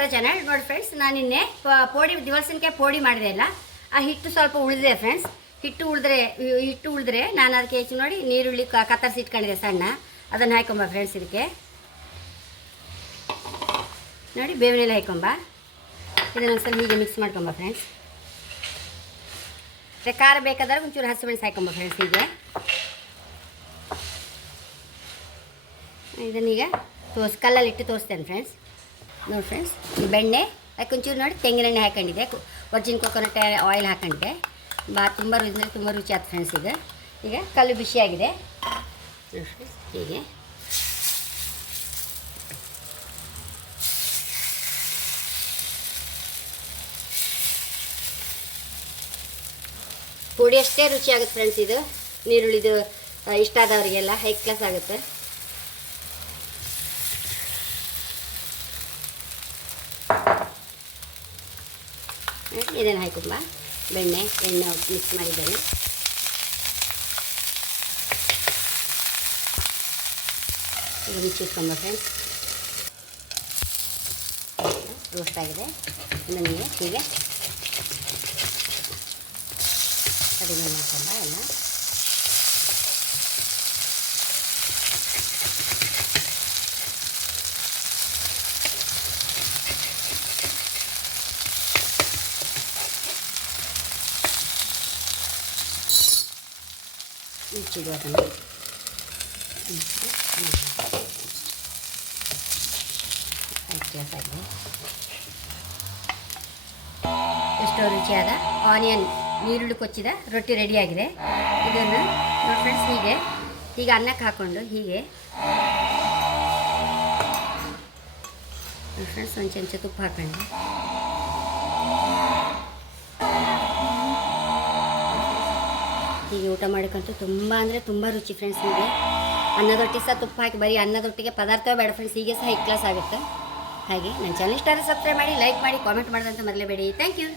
The channel ನೋಡಿ friends ನಾನು ನಿನ್ನೆ ಪೋಡಿ ದಿವಸಕ್ಕೆ ಪೋಡಿ ಮಾಡಿದೆ ಅಲ್ಲ? ಆ ಹಿಟ್ಟು ಸ್ವಲ್ಪ ಉಳಿದಿದೆ ಫ್ರೆಂಡ್ಸ್ ಹಿಟ್ಟು ಉಳಿದ್ರೆ ಹಿಟ್ಟು ಉಳಿದ್ರೆ ನಾನು ಅದಕ್ಕೆ ಹೆಚ್ಚು ನೋಡಿ ನೀರುಳ್ಳಿ ಕತ್ತರಿಸಿ ಇಟ್ಕೊಂಡಿದ್ದೆ ಸಣ್ಣ. ಅದನ್ನು ಹಾಕೊಂಬ ಫ್ರೆಂಡ್ಸ್ ಇದಕ್ಕೆ. ನೋಡಿ ಬೇವಿನೆಲ್ಲ ಹಾಕೊಂಬ ಇದನ್ನ ಸ್ವಲ್ಪ ಹೀಗೆ ಮಿಕ್ಸ್ ಮಾಡ್ಕೊಂಬ ಫ್ರೆಂಡ್ಸ್ ಮತ್ತು ಖಾರ ಬೇಕಾದ್ರೆ ಒಂಚೂರು ಹಸಿಮೆಣ್ಸು ಹಾಕೊಂಬ ಫ್ರೆಂಡ್ಸ್ ಹೀಗೆ. ಇದನ್ನೀಗ ತೋರ್ಸ್ ಕಲ್ಲಲ್ಲಿ ಇಟ್ಟು ತೋರಿಸ್ತೇನೆ ಫ್ರೆಂಡ್ಸ್ ನೋಡಿ ಫ್ರೆಂಡ್ಸ್ ಬೆಣ್ಣೆ ಅದಕ್ಕೆ ಒಂಚೂರು ನೋಡಿ ತೆಂಗಿನೆಣ್ಣೆ ಹಾಕೊಂಡಿದ್ದೆ. ವರ್ಜಿನ್ ಕೊಕೊನಟ್ ಆಯಿಲ್ ಹಾಕೊಂಡಿದ್ದೆ. ಬಾ, ತುಂಬ ರುಚಿ ತುಂಬ ರುಚಿ ಆಯ್ತು ಫ್ರೆಂಡ್ಸ್ ಈಗ. ಈಗ ಕಲ್ಲು ಬಿಸಿಯಾಗಿದೆ ಹೀಗೆ. ಪುಡಿ ಅಷ್ಟೇ ರುಚಿ ಆಗುತ್ತೆ ಫ್ರೆಂಡ್ಸ್ ಇದು. ನೀರುಳ್ಳಿದು ಇಷ್ಟ ಆದವರಿಗೆಲ್ಲ ಹೈ ಕ್ಲಾಸ್ ಆಗುತ್ತೆ. ಇದನ್ನು ಹಾಕೊಂಬ ಬೆಣ್ಣೆ, ಎಣ್ಣೆ ಮಿಕ್ಸ್ ಮಾಡಿದ್ದೇನೆ. ಈಗ ಮುಚ್ಚಿಟ್ಕೊಂಬ ಫ್ರೆಂಡ್ಸ್ ರೋಸ್ಟ್ ಆಗಿದೆ. ನನಗೆ ಹೀಗೆ ಕಡಿಮೆ ಮಾಡ್ಕೊಂಬ, ಎಲ್ಲ. ಆಗಿದೆ ಎಷ್ಟೋ ರುಚಿಯಾದ ಆನಿಯನ್ ನೀರುಳ್ಳಿ ಕೊಚ್ಚಿದ ರೊಟ್ಟಿ ರೆಡಿಯಾಗಿದೆ. ಇದನ್ನು ನೋಡಿ ಫ್ರೆಂಡ್ಸ್ ಹೀಗೆ. ಹೀಗೆ ಅನ್ನಕ್ಕೆ ಹಾಕ್ಕೊಂಡು ಹೀಗೆ. ಫ್ರೆಂಡ್ಸ್ ಒಂದು ಚಮಚ ತುಪ್ಪ ಹಾಕೊಂಡು. ಹೀಗೆ ಊಟ ಮಾಡೋಕ್ಕಂತೂ ತುಂಬ ಅಂದರೆ ತುಂಬ ರುಚಿ ಫ್ರೆಂಡ್ಸ್ ನಿಮಗೆ. ಅನ್ನದೊಟ್ಟಿಗೆ ಸಹ ತುಪ್ಪ ಹಾಕಿ ಬರೀ ಅನ್ನದೊಟ್ಟಿಗೆ ಪದಾರ್ಥವೇ ಬೇಡ ಫ್ರೆಂಡ್ಸ್ ಹೀಗೆ ಸಹ ಹೈ ಕ್ಲಾಸ್ ಆಗುತ್ತೆ. ಹಾಗೆ ನನ್ನ ಚಾನಲ್ ಸ್ಟಾರ್ ಸಬ್ಸ್ಕ್ರೈಬ್ ಮಾಡಿ ಲೈಕ್ ಮಾಡಿ ಕಾಮೆಂಟ್ ಮಾಡೋದಂತ ಮರಲೇಬೇಡಿ. Thank you